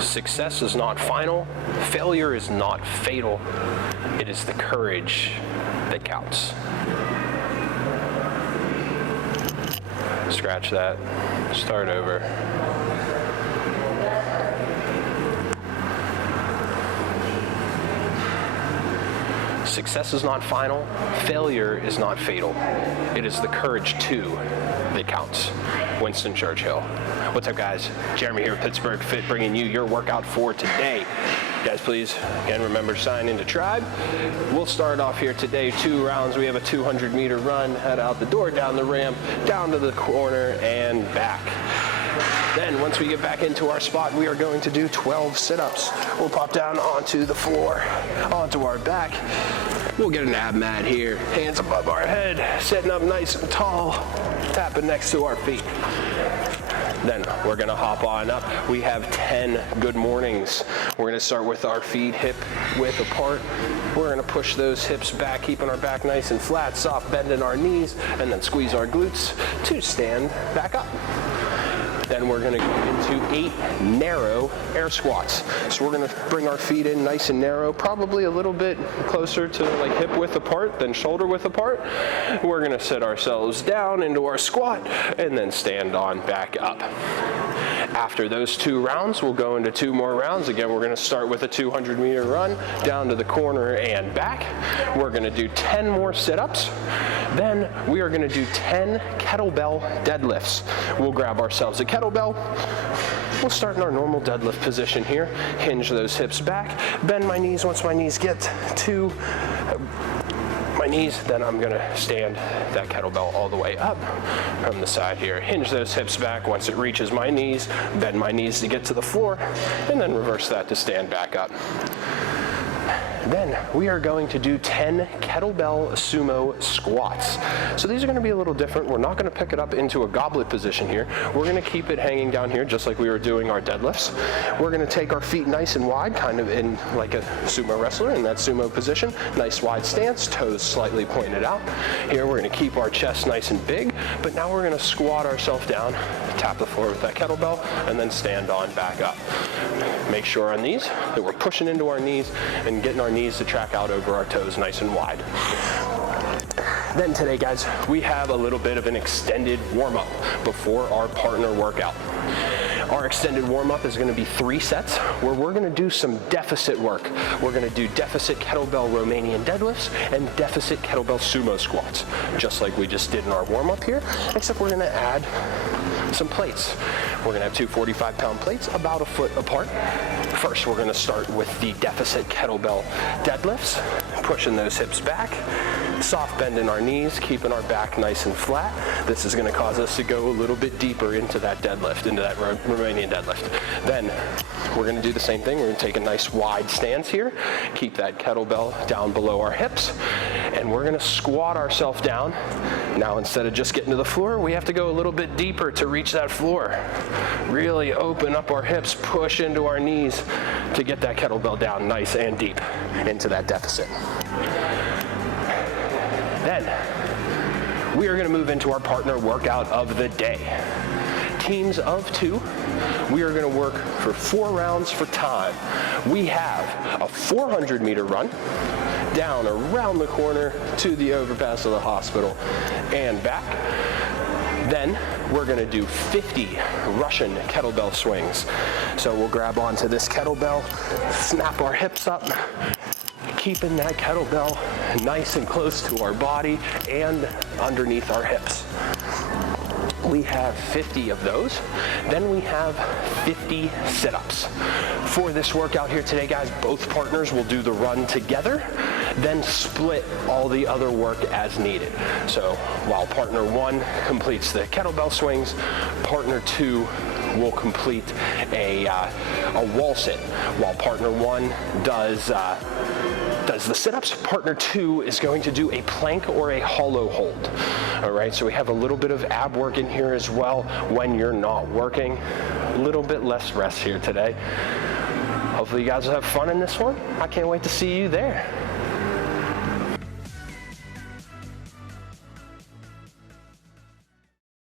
Success is not final. Failure is not fatal. It is the courage that counts. Scratch that. Start over. Success is not final. Failure is not fatal. It is the courage to that counts. Winston Churchill. What's up, guys? Jeremy here with Pittsburgh Fit, bringing you your workout for today. Guys, please, again, remember, sign into Triib. We'll start off here today, 2 rounds. We have a 200-meter run, head out the door, down the ramp, down to the corner, and back. Then, once we get back into our spot, we are going to do 12 sit-ups. We'll pop down onto the floor, onto our back. We'll get an ab mat here, hands above our head, sitting up nice and tall, tapping next to our feet. Then we're gonna hop on up. We have 10 good mornings. We're gonna start with our feet hip width apart. We're gonna push those hips back, keeping our back nice and flat, soft bending our knees, and then squeeze our glutes to stand back up. Then we're gonna go into 8 narrow air squats. So we're gonna bring our feet in nice and narrow, probably a little bit closer to like hip width apart than shoulder width apart. We're gonna sit ourselves down into our squat and then stand on back up. After those 2 rounds, we'll go into 2 more rounds. Again, we're gonna start with a 200-meter run, down to the corner and back. We're gonna do 10 more sit-ups. Then we are gonna do 10 kettlebell deadlifts. We'll grab ourselves a kettlebell. We'll start in our normal deadlift position here. Hinge those hips back, bend my knees. Once my knees get to my knees, then I'm gonna stand that kettlebell all the way up from the side here. Hinge those hips back. Once it reaches my knees, bend my knees to get to the floor, and then reverse that to stand back up. Then we are going to do 10 kettlebell sumo squats. So these are going to be a little different. We're not going to pick it up into a goblet position here. We're going to keep it hanging down here just like we were doing our deadlifts. We're going to take our feet nice and wide, kind of in like a sumo wrestler in that sumo position. Nice wide stance, toes slightly pointed out. Here we're going to keep our chest nice and big, but now we're going to squat ourselves down, tap the floor with that kettlebell, and then stand on back up. Make sure on these that we're pushing into our knees and getting our knees to track out over our toes nice and wide. Then today, guys, we have a little bit of an extended warm-up before our partner workout. Our extended warm-up is going to be 3 sets where we're going to do some deficit work. We're going to do deficit kettlebell Romanian deadlifts and deficit kettlebell sumo squats, just like we just did in our warm-up here, except we're going to add some plates. We're going to have 2 45-pound plates about a foot apart. First, we're going to start with the deficit kettlebell deadlifts, pushing those hips back, soft bend in our knees, keeping our back nice and flat. This is going to cause us to go a little bit deeper into that deadlift, into that Romanian deadlift. Then we're going to do the same thing. We're going to take a nice wide stance here, keep that kettlebell down below our hips, and we're going to squat ourselves down. Now, instead of just getting to the floor, we have to go a little bit deeper to reach that floor. Really open up our hips, push into our knees to get that kettlebell down nice and deep into that deficit. Then we are going to move into our partner workout of the day. Teams of 2. We are going to work for 4 rounds for time. We have a 400-meter run down around the corner to the overpass of the hospital and back. Then we're going to do 50 Russian kettlebell swings. So we'll grab onto this kettlebell, snap our hips up, keeping that kettlebell nice and close to our body and underneath our hips. We have 50 of those. Then we have 50 sit-ups. For this workout here today, guys, both partners will do the run together, then split all the other work as needed. So while partner 1 completes the kettlebell swings, partner 2 will complete a wall sit. While partner 1 does the sit-ups, partner 2 is going to do a plank or a hollow hold. All right, so we have a little bit of ab work in here as well when you're not working. A little bit less rest here today. Hopefully you guys will have fun in this one. I can't wait to see you there.